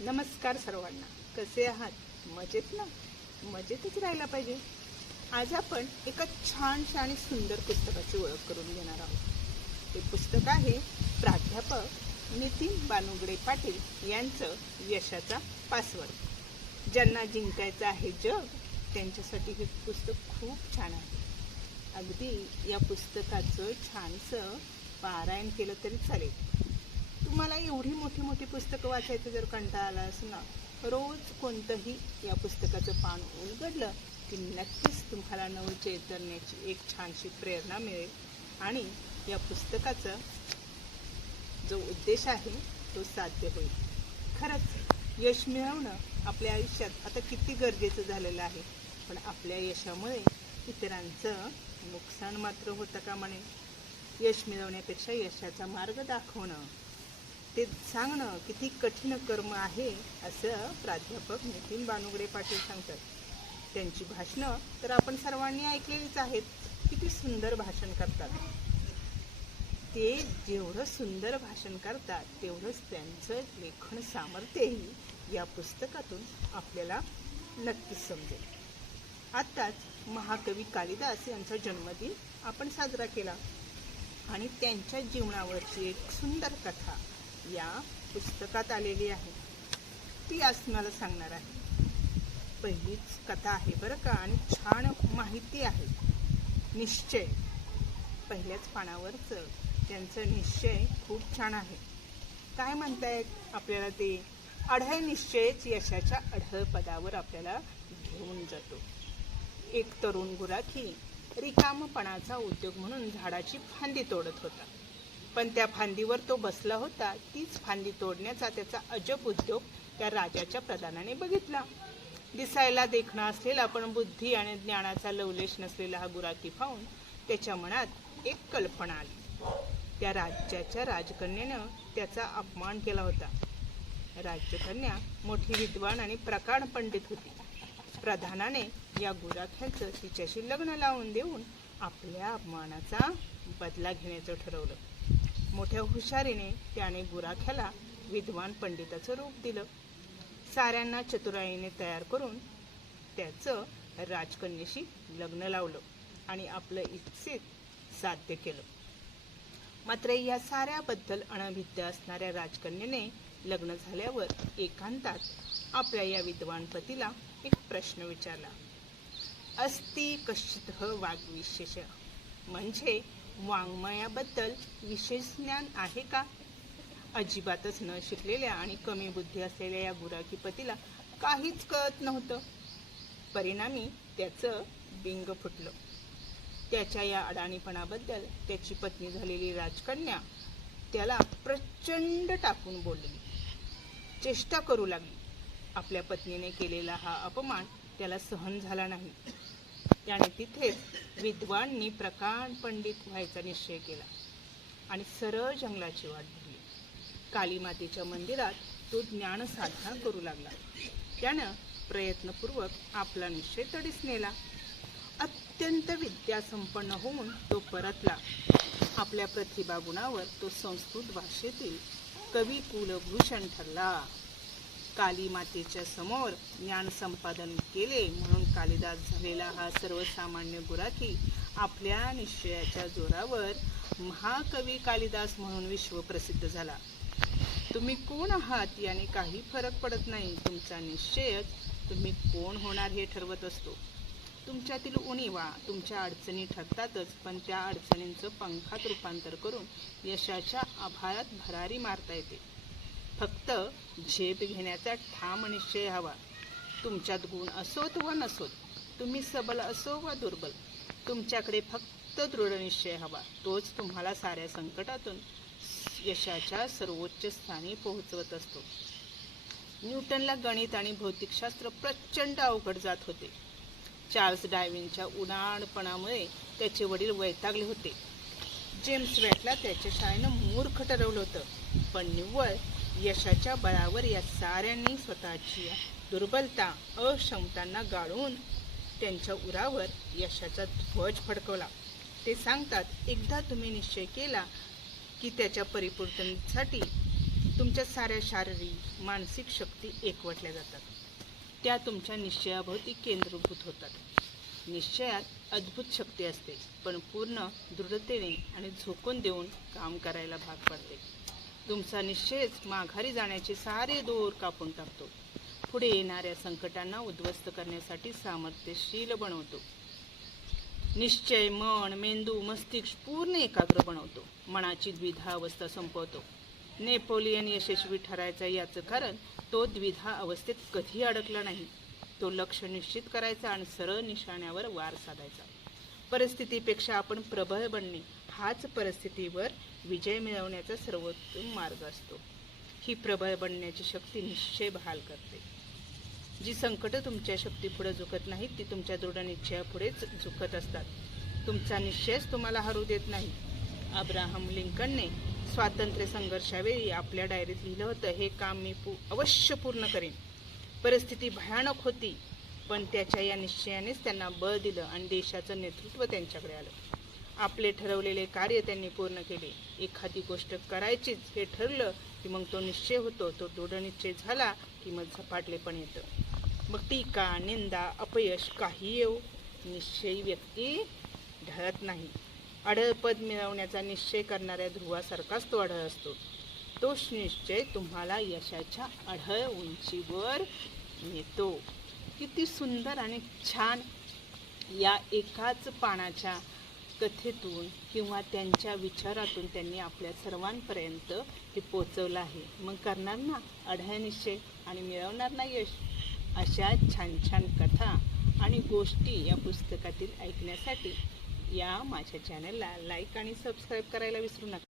नमस्कार सर्वांना. कसे आहात? मजेत ना? मजेतच राहायला पाहिजे. आज आपण एका छानशा आणि सुंदर पुस्तकाची ओळख करून घेणार आहोत. ते पुस्तक आहे प्राध्यापक नितीन बानुगडे पाटील यांचं यशाचा पासवर्ड. ज्यांना जिंकायचं आहे जग त्यांच्यासाठी हे पुस्तक खूप छान आहे. अगदी या पुस्तकाचं छानसं पारायण केलं तरी चालेल. तुम्हाला एवढी मोठी मोठी पुस्तकं वाचायचं जर कंटाळा आला असेल ना रोज कोणतंही या पुस्तकाचं पान उलगडलं की नक्कीच तुम्हाला नवचैतन्याची एक छानशी प्रेरणा मिळेल. आणि या पुस्तकाचा जो उद्देश आहे तो साध्य होईल. खरंच यश मिळवणं आपल्या आयुष्यात आता किती गरजेचं झालेलं आहे. पण आपल्या यशामुळे इतरांचं नुकसान मात्र होतं का म्हणे? यश मिळवण्यापेक्षा यशाचा मार्ग दाखवणं. ते सांगणं किती कठीण कर्म आहे असं प्राध्यापक नितीन बानुगडे पाटील सांगतात. त्यांची भाषणं तर आपण सर्वांनी ऐकलेलीच आहेत. किती सुंदर भाषण करतात. ते जेवढं सुंदर भाषण करतात तेवढंच त्यांचं लेखन सामर्थ्यही या पुस्तकातून आपल्याला नक्कीच समजेल. आत्ताच महाकवी कालिदास यांचा जन्मदिन आपण साजरा केला. आणि त्यांच्या जीवनावरची एक सुंदर कथा या पुस्तकात आलेली आहे. ती आज तुम्हाला सांगणार आहे. पहिलीच कथा आहे बरं का आणि छान माहिती आहे. निश्चय. पहिल्याच पानावरचं त्यांचं निश्चय खूप छान आहे. काय म्हणतायत आपल्याला ते? अढळ निश्चयच यशाच्या अढळ पदावर आपल्याला घेऊन जातो. एक तरुण गुराखी रिकामपणाचा उद्योग म्हणून झाडाची फांदी तोडत होता. पण त्या फांदीवर तो बसला होता. तीच फांदी तोडण्याचा त्याचा अजब उद्योग त्या राजाच्या प्रधानाने बघितला. दिसायला देखणा असलेला पण बुद्धी आणि ज्ञानाचा लवलेश नसलेला हा गुराखी पाहून त्याच्या मनात एक कल्पना आली. त्या राज्याच्या राजकन्यानं त्याचा अपमान केला होता. राज्यकन्या मोठी विद्वान आणि प्रकाण पंडित होती. प्रधानाने या गुराख्याचं तिच्याशी लग्न लावून देऊन आपल्या अपमानाचा बदला घेण्याचं ठरवलं. मोठ्या हुशारीने त्याने गुराख्याला विद्वान पंडिताचं रूप दिलं. साऱ्यांना चतुराईने तयार करून त्याचं राजकन्याशी लग्न लावलं आणि आपलं इच्छित साध्य केलं. मात्र या साऱ्याबद्दल अनभिज्ञ असणाऱ्या राजकन्येने लग्न झाल्यावर एकांतात आपल्या या विद्वान पतीला एक प्रश्न विचारला. अस्ति कश्चित वाग्विशेष? म्हणजे वाङ्मयाबद्दल विशेष ज्ञान आहे का? अजिबातच न शिकलेल्या आणि कमी बुद्धी असलेल्या या गुराखी पतीला काहीच कळत नव्हतं. परिणामी त्याचं बिंग फुटलं. त्याच्या या अडाणीपणाबद्दल त्याची पत्नी झालेली राजकन्या त्याला प्रचंड टाकून बोलली. चेष्टा करू लागली. आपल्या पत्नीने केलेला हा अपमान त्याला सहन झाला नाही. त्याने तिथेच विद्वांनी प्रकांड पंडित व्हायचा निश्चय केला. आणि सरळ जंगलाची वाट धरली. कालीमातेच्या मंदिरात तो ज्ञान साधना करू लागला. त्यानं प्रयत्नपूर्वक आपला निश्चय तडीस नेला. अत्यंत विद्यासंपन्न होऊन तो परतला. आपल्या प्रतिभा गुणावर तो संस्कृत भाषेतील कवी कुलभूषण ठरला. काली मातेच्या समोर ज्ञान संपादन केले म्हणून कालिदास झालेला हा सर्वसामान्य गुराखी आपल्या निश्चयाच्या जोरावर महाकवी कालिदास म्हणून विश्वप्रसिद्ध झाला. तुम्ही कोण आहात याने काही फरक पडत नाही. तुमचा निश्चयच तुम्ही कोण होणार हे ठरवत असतो. तुमच्यातील उणीवा तुमच्या अडचणी ठरतातच पण त्या अडचणींचं पंखात रूपांतर करून यशाच्या आभारात भरारी मारता येते. फक्त झेप घेण्याचा ठाम निश्चय हवा. तुमच्यात गुण असोत व नसोत तुम्ही सबल असो वा दुर्बल तुमच्याकडे फक्त दृढ निश्चय हवा. तोच तुम्हाला साऱ्या संकटातून यशाच्या सर्वोच्च स्थानी पोहोचवत असतो. न्यूटनला गणित आणि भौतिकशास्त्र प्रचंड अवघड जात होते. चार्ल्स डायविनच्या उडाणपणामुळे त्याचे वडील वैतागले होते. जेम्स वॅटला त्याच्या शाळेनं मूर्ख ठरवलं होतं. पण निव्वळ यशाच्या बळावर या साऱ्यांनी स्वतःची दुर्बलता अक्षमतांना गाळून त्यांच्या उरावर यशाचा ध्वज फडकवला. ते सांगतात एकदा तुम्ही निश्चय केला की त्याच्या परिपूर्तनेसाठी तुमच्या साऱ्या शारीरिक मानसिक शक्ती एकवटल्या जातात. त्या तुमच्या निश्चयाभोवती केंद्रभूत होतात. निश्चयात अद्भुत शक्ती असते पण पूर्ण दृढतेने आणि झोकून देऊन काम करायला भाग पडते. तुमचा निश्चयच माघारी जाण्याचे सारे दोर कापून टाकतो. पुढे येणाऱ्या संकटांना उद्ध्वस्त करण्यासाठी सामर्थ्यशील बनवतो. निश्चय मन मेंदू मस्तिष्क पूर्ण एकाग्र बनवतो. मनाची द्विधा अवस्था संपवतो. नेपोलियन यशस्वी ठरायचा याचं कारण तो द्विधा अवस्थेत कधी अडकला नाही. तो लक्ष निश्चित करायचा आणि सरळ निशाण्यावर वार साधायचा. परिस्थितीपेक्षा आपण प्रबळ बनणे हाच परिस्थितीवर विजय मिळवण्याचा सर्वोत्तम मार्ग असतो. ही प्रबळ बनण्याची शक्ती निश्चय बहाल करते. जी संकटं तुमच्या शक्तीपुढे झुकत नाहीत ती तुमच्या दृढ निश्चयापुढेच झुकत असतात. तुमचा निश्चयच तुम्हाला हरू देत नाही. अब्राहम लिंकनने स्वातंत्र्य संघर्षावेळी आपल्या डायरीत लिहिलं होतं हे काम मी पू अवश्य पूर्ण करेन. परिस्थिती भयानक होती पण त्याच्या या निश्चयानेच त्यांना बळ दिलं आणि देशाचं नेतृत्व त्यांच्याकडे आलं. आपले ठरवलेले कार्य त्यांनी पूर्ण केले. एखादी गोष्ट करायचीच हे ठरलं की मग तो निश्चय होतो तो दृढ निश्चय झाला की मग झपाटले पण येतं. मग टीका निंदा अपयश काही येऊ. निश्चयी व्यक्ती ढळत नाही. अढळपद मिळवण्याचा निश्चय करणाऱ्या ध्रुवासारखाच तो अढळ असतो. तोच निश्चय तुम्हाला यशाच्या अढळ उंचीवर नेतो. किती सुंदर आणि छान. या एकाच पानाच्या कथेतून किंवा त्यांच्या विचारातून त्यांनी आपल्या सर्वांपर्यंत हे पोचवलं आहे. मग करणार ना? अढळ निश्चय. आणि मिळवणार ना यश? अशा छान छान कथा आणि गोष्टी या पुस्तकातील ऐकण्यासाठी या माझ्या चॅनलला लाईक आणि सबस्क्राईब करायला विसरू नका.